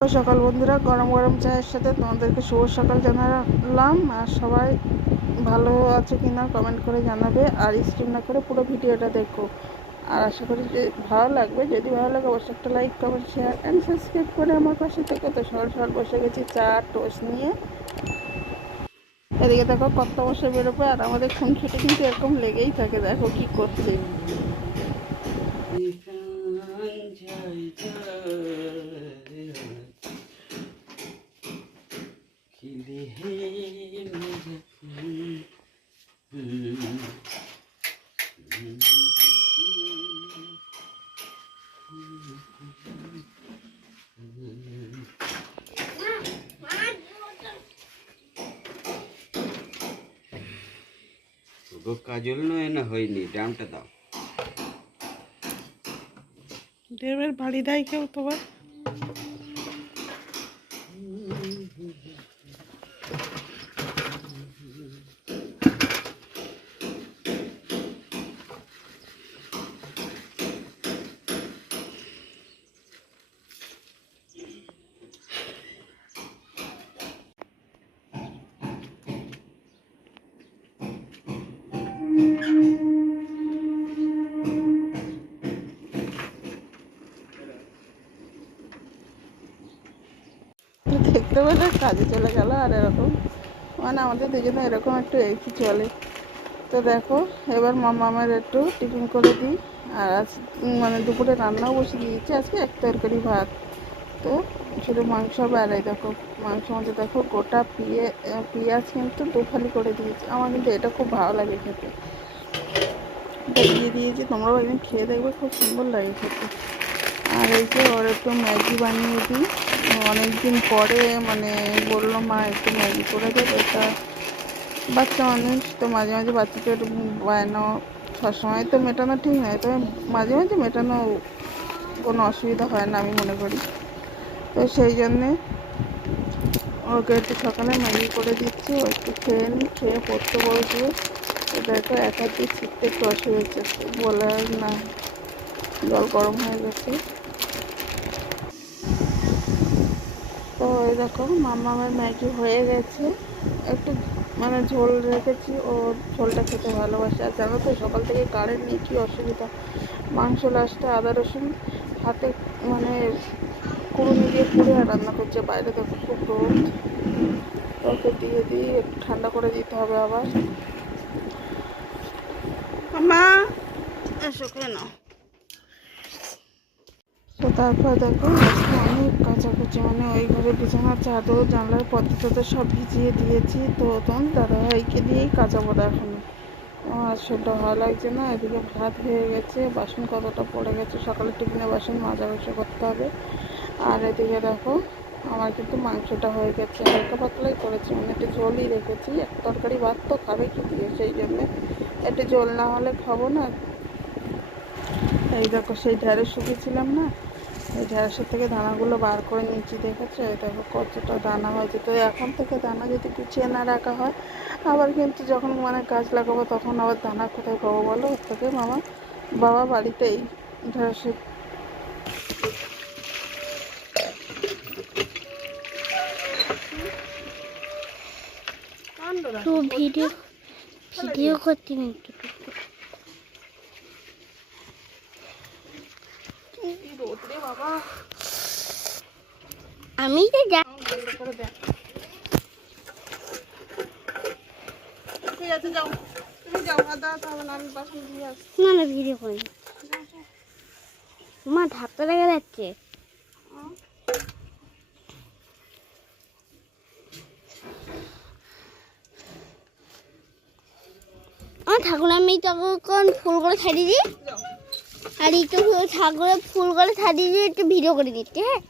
সকাল বন্ধুরা, গরম গরম চায়ের সাথে তোমাদেরকে শুভ সকাল জানালাম। আর সবাই ভালো আছে কিনা কমেন্ট করে জানাবে, আর স্ক্রিন না করে পুরো ভিডিওটা দেখো। আর আশা করি যে ভালো লাগবে। যদি ভালো লাগে, অবশ্যই একটা like comment share and subscribe করে আমার পাশে থেকে। তো সকাল সকাল বসে গেছি চা টোস্ট নিয়ে। এদিকে দেখো কত বসে বেরোবে, আর আমাদের খুনসুটি কিন্তু এরকম লেগেই থাকে। দেখো কি করছে। কাজল নয় না হয়নি ড্রামটা দাও। দেবের বাড়ি দেয় কেউ তোমার? দেখতে পেলে কাজে চলে গেল আর এরকম। মানে আমাদের দুজনে এরকম একটু একই চলে। তো দেখো, এবার মামামের একটু টিফিন করে দিই। আর আজ মানে দুপুরে রান্নাও বসে দিয়েছি। আজকে এক তরকারি ভাত। তো শুধু মাংস বেড়াই দেখো, মাংস মধ্যে দেখো গোটা পিয়ে পেঁয়াজ কিন্তু দুফালি করে দিয়েছি। আমার কিন্তু এটা খুব ভালো লাগে খেতে। দিয়ে দিয়েছি, তোমরাও একদিন খেয়ে দেখবে, খুব সুন্দর লাগে খেতে। আর এই যে ওর একটু ম্যাগি বানিয়ে দিই। অনেক দিন পরে মানে বলল, মা, একটু ম্যাগি করে দেবে তা বাচ্চা মানুষ, তো মাঝে মাঝে বাচ্চাদের বায়না সবসময় তো মেটানো ঠিক নয়। তবে মাঝে মাঝে মেটানো কোনো অসুবিধা হয় না আমি মনে করি। তো সেই জন্যে ওকে একটু সকালে ম্যাগি করে দিচ্ছি। ও একটু খেয়ে নি, খেয়ে পড়তে বসবে। তো দেখো এক হাত দিয়ে ছিটতে একটু অসুবিধা হচ্ছে বলে না। জল গরম হয়ে গেছে তো এই দেখো আমার ম্যাগি হয়ে গেছে। একটু মানে ঝোল রেখেছি, ও ঝোলটা খেতে ভালোবাসে। আর জানো তো, সকাল থেকে কারেন্ট নিয়ে কী অসুবিধা? মাংস, লাস্টে আদা, রসুন, হাতে মানে কুড়ুনি দিয়ে পুড়ে রান্না করছে। বাইরে দেখো, খুব রোদ। ওকে দিয়ে দিয়ে একটু ঠান্ডা করে দিতে হবে আবার। মা এসো নাও। তো তারপর দেখো, আজকে অনেক কাচাকুচি মানে ওই ঘরে বিছানার চাদর, জানলার টর্দা সব ভিজিয়ে দিয়েছি। তো তখন দাদাভাইকে দিয়েই কাচাবো এখন আমার সেটা ভালো লাগছে না, এদিকে ভাত হয়ে গেছে, বাসন কতটা পড়ে গেছে সকালে টিফিনে বাসন মাজা ঘষা করতে হবে। আর এদিকে দেখো, আমার কিন্তু মাংসটা হয়ে গেছে, হালকা পাতলাই করেছি মানে একটু ঝোলই রেখেছি। এক তরকারি ভাত তো খাবে কি দিয়ে, সেই জন্যে একটু ঝোল না হলে খাব না। এই দেখো, সেই ঢ্যাঁড়স শুকিয়েছিলাম না এই ঢ্যাঁড়সের থেকে দানাগুলো বার করে নিচ্ছি দেখেছ? দেখো কতটা দানা হয়েছে। তো এখন থেকে দানা যদি গুছিয়ে না রাখা হয়, আবার কিন্তু যখন মানে গাছ লাগাবো তখন আবার দানা কোথায় পাবো বলো? ওর থেকে মামা বাবা বাড়িতেই ঢ্যাঁড়সের। তো ভিডিও ভিডিও করতে নেই বাবা আমি তো যা না না ভিডিও করি মা ঢাকতে দেখা যাচ্ছে। আমার ঠাকুর আমি তখন ফুল করে দিই যাও। আর এই তো ঠাকুরের ফুল করে ছাড়িয়ে দিয়ে একটু ভিডিও করে দিচ্ছি হ্যাঁ?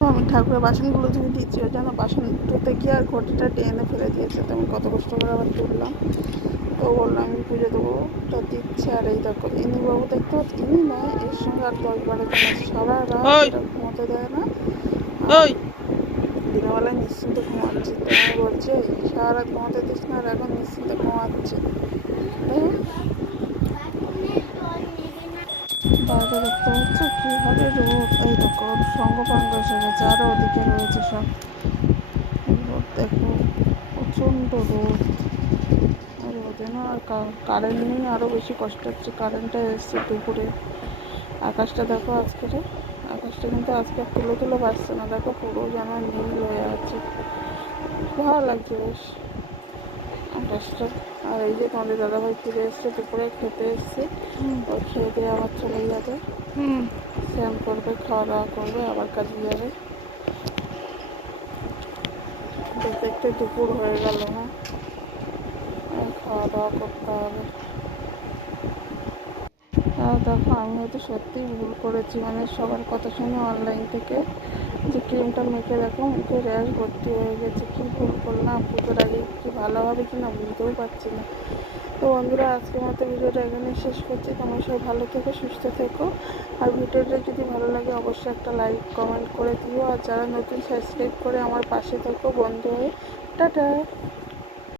আমি ঠাকুরের বাসনগুলো ধুয়ে দিচ্ছি ওই জন্য বাসন ধুতে গিয়ে আর ঘটিটা টেনে ফেলে দিয়েছে তো আমি কত কষ্ট করে আবার তুললাম। তো বললাম আমি পুজো দেবো তো দিচ্ছে আর এই দেখো ইনি বাবু দেখতে পাচ্ছি ইনি নয় এর সঙ্গে আর দশ বারো জন আছে সারা রাত ঘুমোতে দেয় না। দিনবেলা নিশ্চিন্তে ঘুমাচ্ছে তো আমি বলছি সারা রাত ঘুমাতে দিস না আর এখন নিশ্চিন্তে ঘুমাচ্ছে। হ্যাঁ? বাইরে দেখতে হচ্ছে কি রোদ এই দেখো সঙ্গপাঙ্গ এসে গেছে ওদিকে রয়েছে সব রোদ দেখো প্রচণ্ড রোদ। রোদে না আর কারেন্ট নেই আরও বেশি কষ্ট হচ্ছে। কারেন্টটা এসছে দুপুরে আকাশটা দেখো আজকে। আকাশটা কিন্তু আজকে তুলো তুলো পাচ্ছে না দেখো পুরো যেন নীল হয়ে আছে ভালো লাগছে বেশ আকাশটা আর এই যে তোমাদের দাদাভাই ফিরে এসছে দুপুরে খেতে এসছি। ও খেয়ে দিয়ে আবার চলে যাবে। হুম। স্নান করবে খাওয়া দাওয়া করবে আবার কাজে যাবে। দেখতে দেখতে দুপুর হয়ে গেল না খাওয়া দাওয়া করতে হবে। দেখো, আমি হয়তো সত্যিই ভুল করেছি। মানে সবার কথা শুনে অনলাইন থেকে যে ক্রিমটা মেখে দেখো, মুখে র্যাশ ভর্তি হয়ে গেছে। কি ভুল করলাম? পুজোর আগে কি ভালো হবে কি না বুঝতেও পারছি না। তো বন্ধুরা, আজকের মতো ভিডিওটা এখানে শেষ করছি। তোমরা সবাই ভালো থেকো, সুস্থ থেকো। আর ভিডিওটা যদি ভালো লাগে, অবশ্যই একটা লাইক কমেন্ট করে দিও। আর যারা নতুন সাবস্ক্রাইব করে আমার পাশে থেকো বন্ধু হয়ে, টাটা!